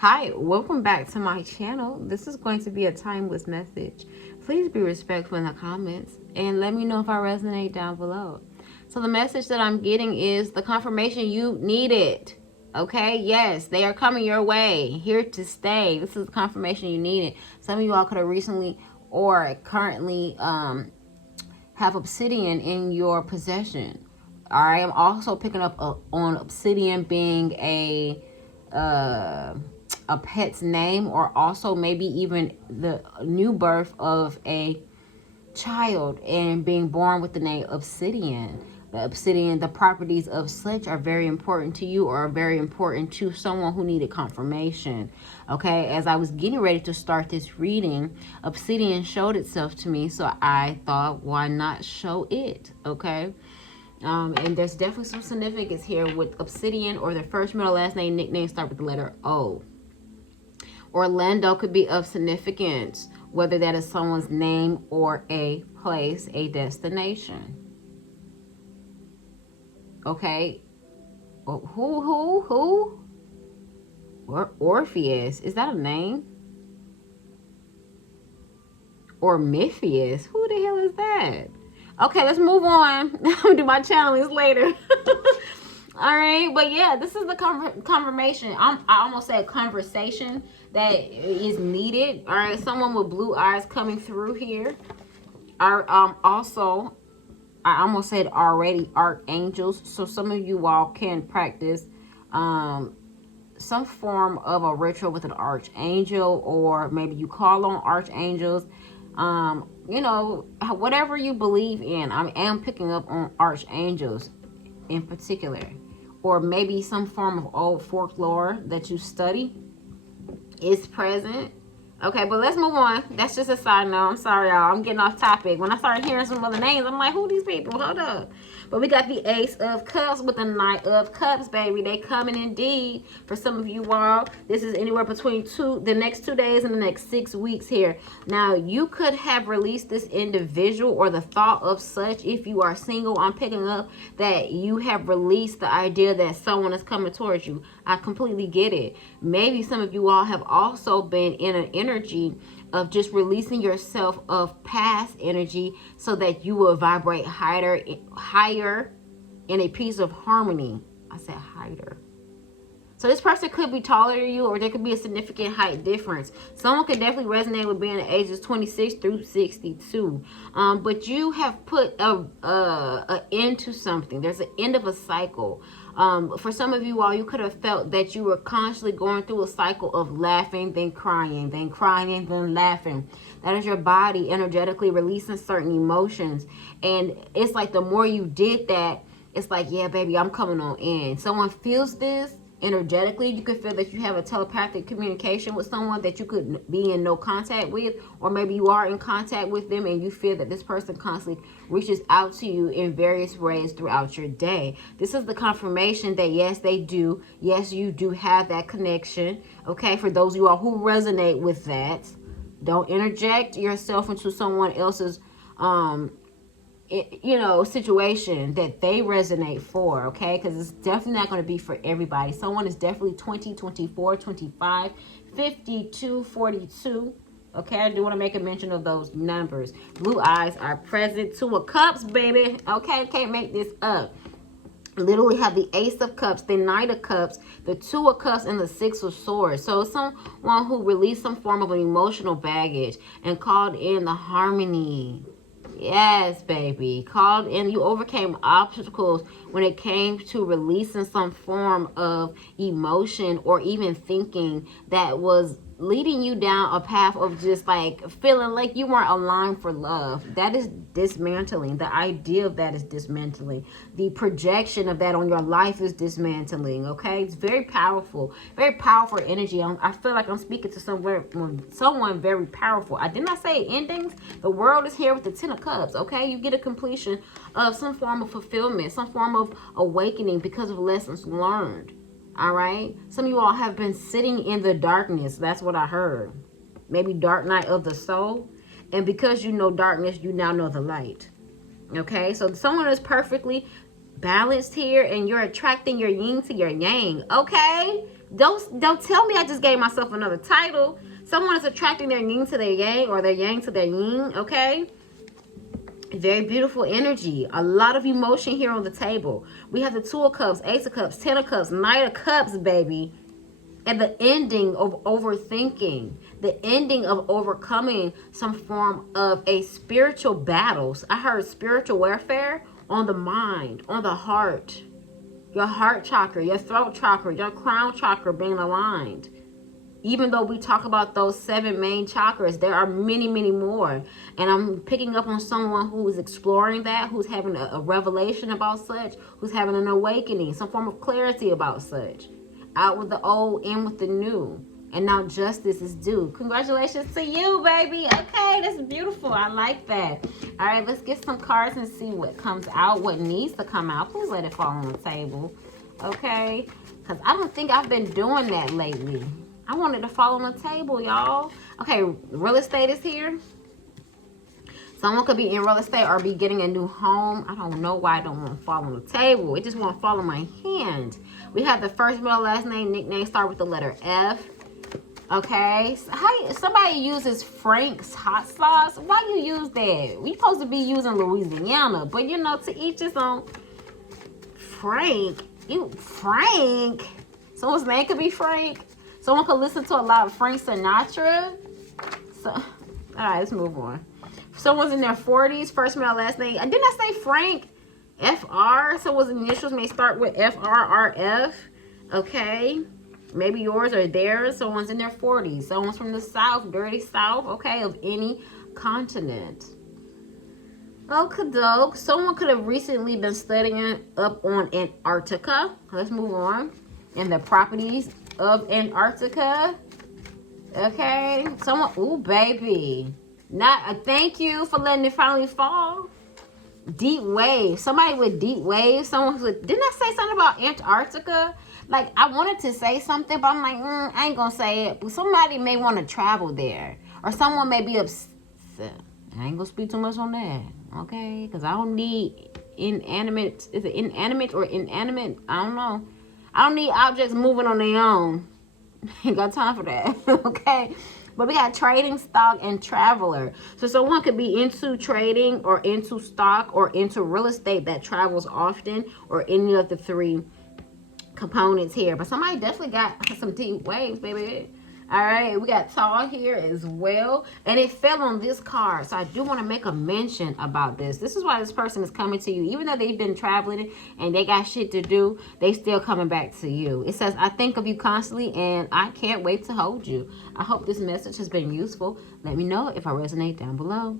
Hi, welcome back to my channel. This is going to be a timeless message. Please be respectful in the comments and let me know if I resonate down below. So the message that I'm getting is the confirmation you needed. Okay, yes, they are coming your way, here to stay. This is the confirmation you needed. Some of you all could have recently or currently have obsidian in your possession. All right, I'm also picking up on obsidian being a pet's name, or also maybe even the new birth of a child and being born with the name obsidian. The obsidian, the properties of such are very important to you, or are very important to someone who needed confirmation. Okay, as I was getting ready to start this reading, obsidian showed itself to me, so I thought, why not show it? Okay. And there's definitely some significance here with obsidian, or their first, middle, last name, nickname start with the letter O. Orlando could be of significance, whether that is someone's name or a place, a destination. Okay. Who? Orpheus. Is that a name? Or Miphius? Who the hell is that? Okay, let's move on. I'm gonna do my challenge later. All right, but yeah, this is the confirmation. I almost said conversation that is needed. All right, someone with blue eyes coming through here. Also, I almost said already archangels. So some of you all can practice some form of a ritual with an archangel, or maybe you call on archangels. Whatever you believe in. I am picking up on archangels in particular, or maybe some form of old folklore that you study is present. Okay, but let's move on. That's just a side note. I'm sorry, y'all. I'm getting off topic. When I started hearing some other names, I'm like, who are these people? Hold up. But we got the Ace of Cups with the Knight of Cups, baby. They coming indeed. For some of you all, this is anywhere between the next 2 days and the next 6 weeks here. Now, you could have released this individual or the thought of such. If you are single, I'm picking up that you have released the idea that someone is coming towards you. I completely get it. Maybe some of you all have also been in an energy of just releasing yourself of past energy so that you will vibrate higher in a piece of harmony. I said higher. So this person could be taller than you, or there could be a significant height difference. Someone could definitely resonate with being the ages 26 through 62. But you have put a end to something. There's an end of a cycle. For some of you all, you could have felt that you were constantly going through a cycle of laughing, then crying, then laughing. That is your body energetically releasing certain emotions. And it's like the more you did that, it's like, yeah, baby, I'm coming on in. Someone feels this energetically. You could feel that you have a telepathic communication with someone that you could be in no contact with, or maybe you are in contact with them and you feel that this person constantly reaches out to you in various ways throughout your day. This is the confirmation that yes, they do. Yes, you do have that connection. Okay, for those of you all who resonate with that, don't interject yourself into someone else's situation that they resonate for, okay? Because it's definitely not going to be for everybody. Someone is definitely 20, 24, 25, 52, 42. Okay, I do want to make a mention of those numbers. Blue eyes are present. 2 of Cups, baby. Okay, can't make this up. Literally have the Ace of Cups, the Knight of Cups, the 2 of Cups, and the 6 of Swords. So someone who released some form of an emotional baggage and called in the harmony. Yes, baby. Called in. You overcame obstacles when it came to releasing some form of emotion or even thinking that was leading you down a path of just like feeling like you weren't aligned for love. That is dismantling. The idea of that is dismantling. The projection of that on your life is dismantling. Okay, it's very powerful energy. I feel like I'm speaking to someone very powerful. I did not say endings. The world is here with the 10 of Cups. Okay, you get a completion of some form of fulfillment, some form of awakening because of lessons learned. All right. Some of you all have been sitting in the darkness. That's what I heard. Maybe dark night of the soul. And because you know darkness, you now know the light. Okay. So someone is perfectly balanced here, and you're attracting your yin to your yang. Okay, don't tell me I just gave myself another title. Someone is attracting their yin to their yang, or their yang to their yin. Okay, very beautiful energy. A lot of emotion here on the table. We have the Two of Cups, Ace of Cups, Ten of Cups, Knight of Cups, baby. And the ending of overthinking, the ending of overcoming some form of a spiritual battles. I heard spiritual warfare on the mind, on the heart, your heart chakra, your throat chakra, your crown chakra being aligned. Even though we talk about those 7 main chakras, there are many, many more. And I'm picking up on someone who is exploring that, who's having a revelation about such, who's having an awakening, some form of clarity about such. Out with the old, in with the new. And now justice is due. Congratulations to you, baby. Okay, that's beautiful. I like that. All right, let's get some cards and see what comes out, what needs to come out. Please let it fall on the table. Okay? Because I don't think I've been doing that lately. I wanted to fall on the table, y'all. Okay, real estate is here. Someone could be in real estate or be getting a new home. I don't know why I don't want to fall on the table. It just won't fall on my hand. We have the first, middle, last name, nickname start with the letter F. Okay. So how somebody uses Frank's hot sauce? Why you use that? We supposed to be using Louisiana, but you know, to each his own. Frank. Frank. Someone's name could be Frank. Someone could listen to a lot of Frank Sinatra. So, all right, let's move on. Someone's in their 40s, first, middle, last name. Didn't I say Frank? FR. Someone's initials may start with FRRF. Okay. Maybe yours or theirs. Someone's in their 40s. Someone's from the South, dirty South, okay, of any continent. Okey-doke. Someone could have recently been studying up on Antarctica. Let's move on. And the properties of Antarctica. Okay. Someone, ooh, baby. Not a thank you for letting it finally fall. Deep wave. Somebody with deep waves. Someone with, didn't I say something about Antarctica? Like, I wanted to say something, but I'm like, I ain't gonna say it. But somebody may want to travel there. Or someone may be upset. I ain't gonna speak too much on that. Okay? Because I don't need inanimate. Is it inanimate or inanimate? I don't know. I don't need objects moving on their own. Ain't got time for that. Okay? But we got trading, stock, and traveler. So someone could be into trading or into stock or into real estate that travels often, or any of the 3 components here. But somebody definitely got some deep waves, baby. All right, we got tall here as well. And it fell on this card. So I do want to make a mention about this. This is why this person is coming to you. Even though they've been traveling and they got shit to do, they still coming back to you. It says, I think of you constantly and I can't wait to hold you. I hope this message has been useful. Let me know if I resonate down below.